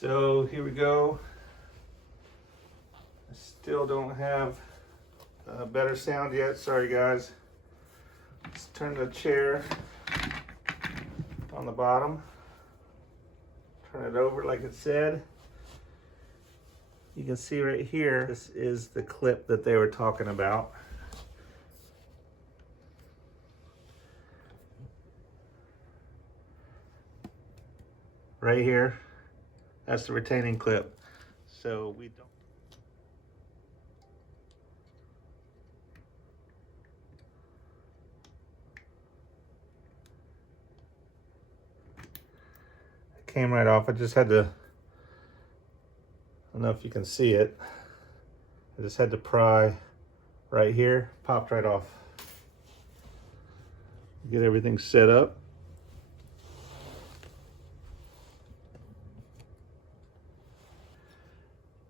So here we go. I still don't have a better sound yet. Sorry guys. Let's turn the chair on the bottom. Turn it over like it said. You can see right here, this is the clip that they were talking about. Right here, that's the retaining clip. So we don't. It came right off. I just had to, I don't know if you can see it. I just had to pry right here, popped right off. Get everything set up.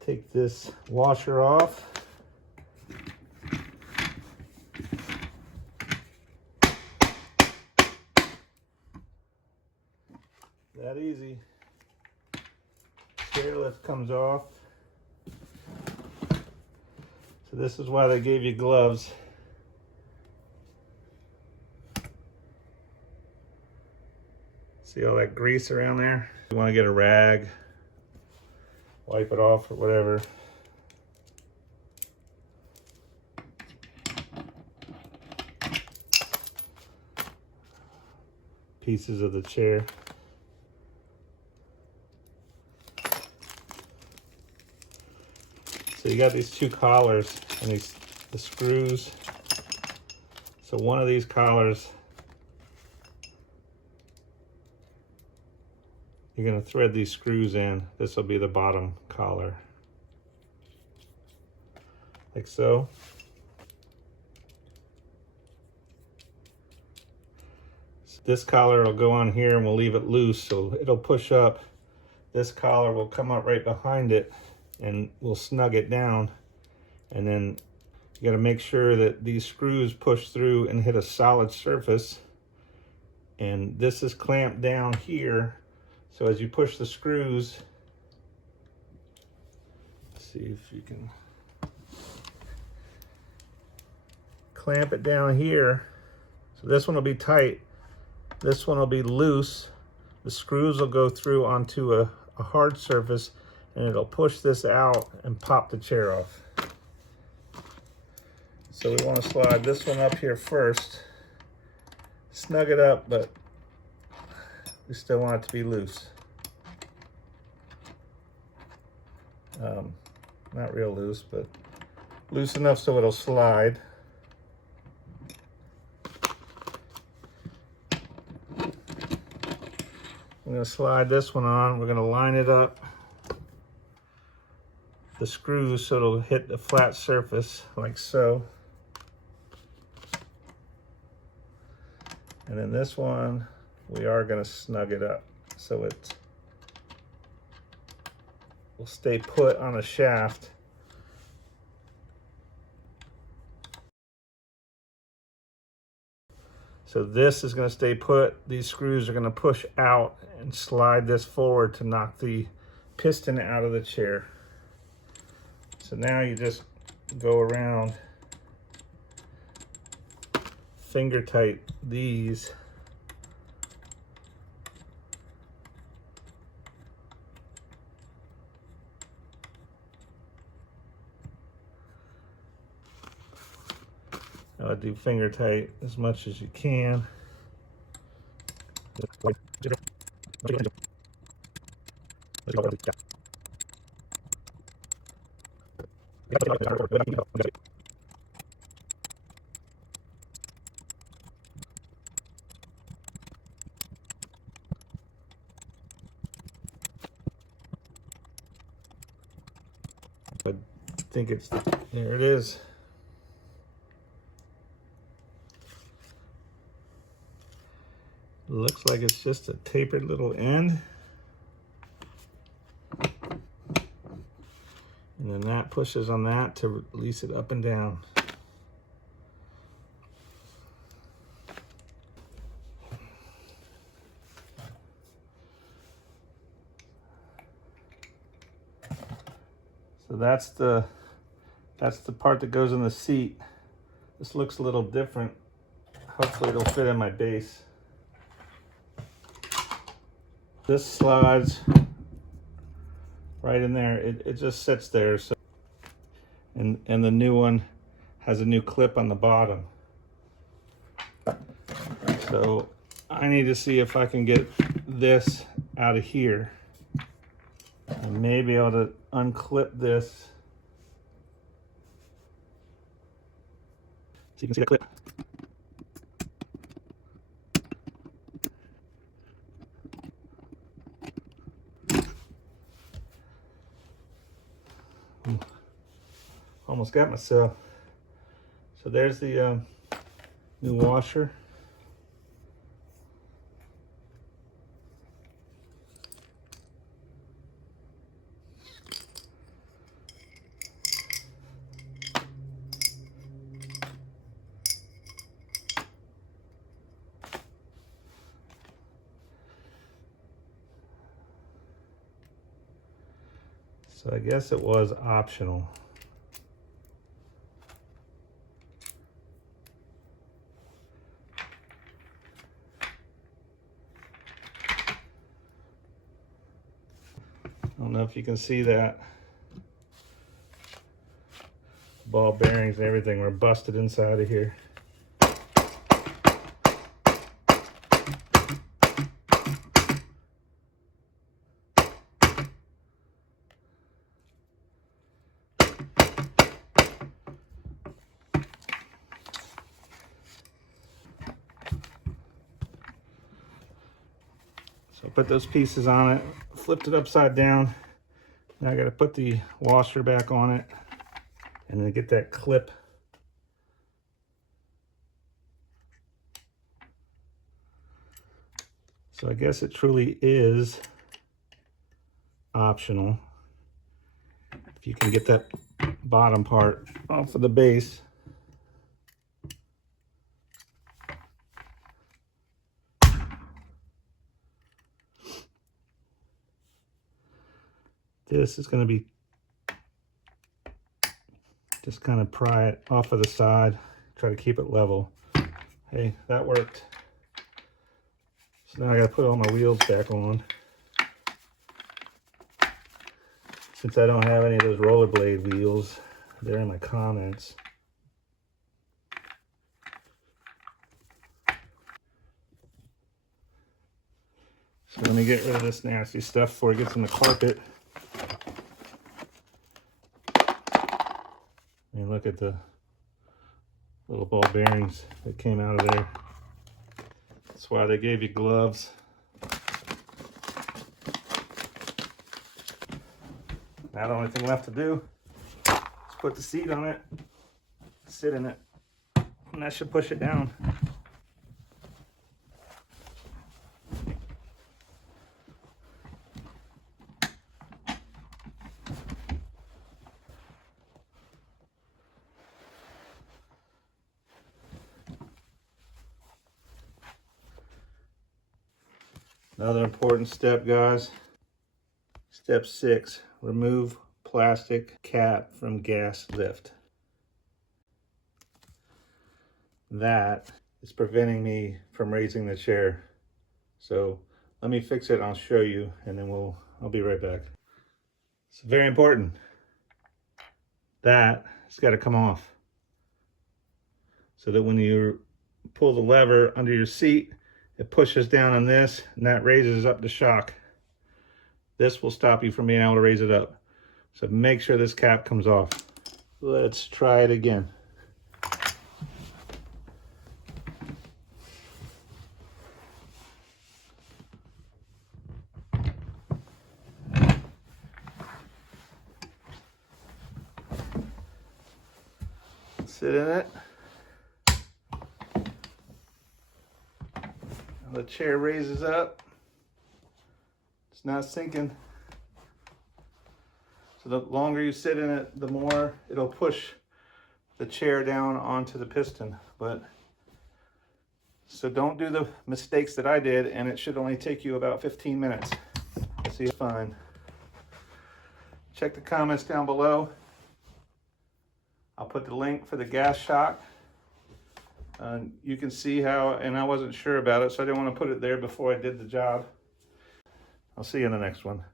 Take this washer off. That easy. Chairlift comes off. So this is why they gave you gloves. See all that grease around there? You want to get a rag, wipe it off or whatever. Pieces of the chair. So you got these two collars and the screws. So one of these collars, you're going to thread these screws in. This will be the bottom collar. Like so. This collar will go on here and we'll leave it loose, so it'll push up. This collar will come up right behind it and we'll snug it down. And then you got to make sure that these screws push through and hit a solid surface. And this is clamped down here. So as you push the screws, let's see if you can clamp it down here. So this one will be tight. This one will be loose. The screws will go through onto a hard surface and it'll push this out and pop the chair off. So we want to slide this one up here first. Snug it up, but we still want it to be loose. Not real loose, but loose enough so it'll slide. I'm going to slide this one on. We're going to line it up, the screws, so it'll hit the flat surface like so. And then this one, we are going to snug it up so it will stay put on a shaft. So this is going to stay put. These screws are going to push out and slide this forward to knock the piston out of the chair. So now you just go around, finger tight these. I do finger tight as much as you can. I think it's, there it is. Looks like it's just a tapered little end. And then that pushes on that to release it up and down. So that's the part that goes in the seat. This looks a little different. Hopefully it'll fit in my base. This slides right in there. It just sits there. So, and the new one has a new clip on the bottom. So I need to see if I can get this out of here. I may be able to unclip this. So you can see the clip. Almost got myself. So there's the new washer. So I guess it was optional. I don't know if you can see that. Ball bearings and everything were busted inside of here. So I put those pieces on it, flipped it upside down. Now I got to put the washer back on it and then get that clip. So I guess it truly is optional. If you can get that bottom part off of the base. This is going to be just kind of pry it off of the side, try to keep it level. Hey, that worked. So now I got to put all my wheels back on. Since I don't have any of those rollerblade wheels, they're in my comments. So let me get rid of this nasty stuff before it gets in the carpet. And look at the little ball bearings that came out of there. That's why they gave you gloves. Now the only thing left to do is put the seat on it, sit in it, and that should push it down. Another important step, guys. Step 6, remove plastic cap from gas lift. That is preventing me from raising the chair. So let me fix it and I'll show you, and then I'll be right back. It's very important. That has got to come off. So that when you pull the lever under your seat, it pushes down on this, and that raises up the shock. This will stop you from being able to raise it up. So make sure this cap comes off. Let's try it again. Sit in it. The chair raises up. It's not sinking. So the longer you sit in it, the more it'll push the chair down onto the piston. So don't do the mistakes that I did, and it should only take you about 15 minutes. See, it's fine. check the comments down below. I'll put the link for the gas shock. You can see how, and I wasn't sure about it, so I didn't want to put it there before I did the job. I'll see you in the next one.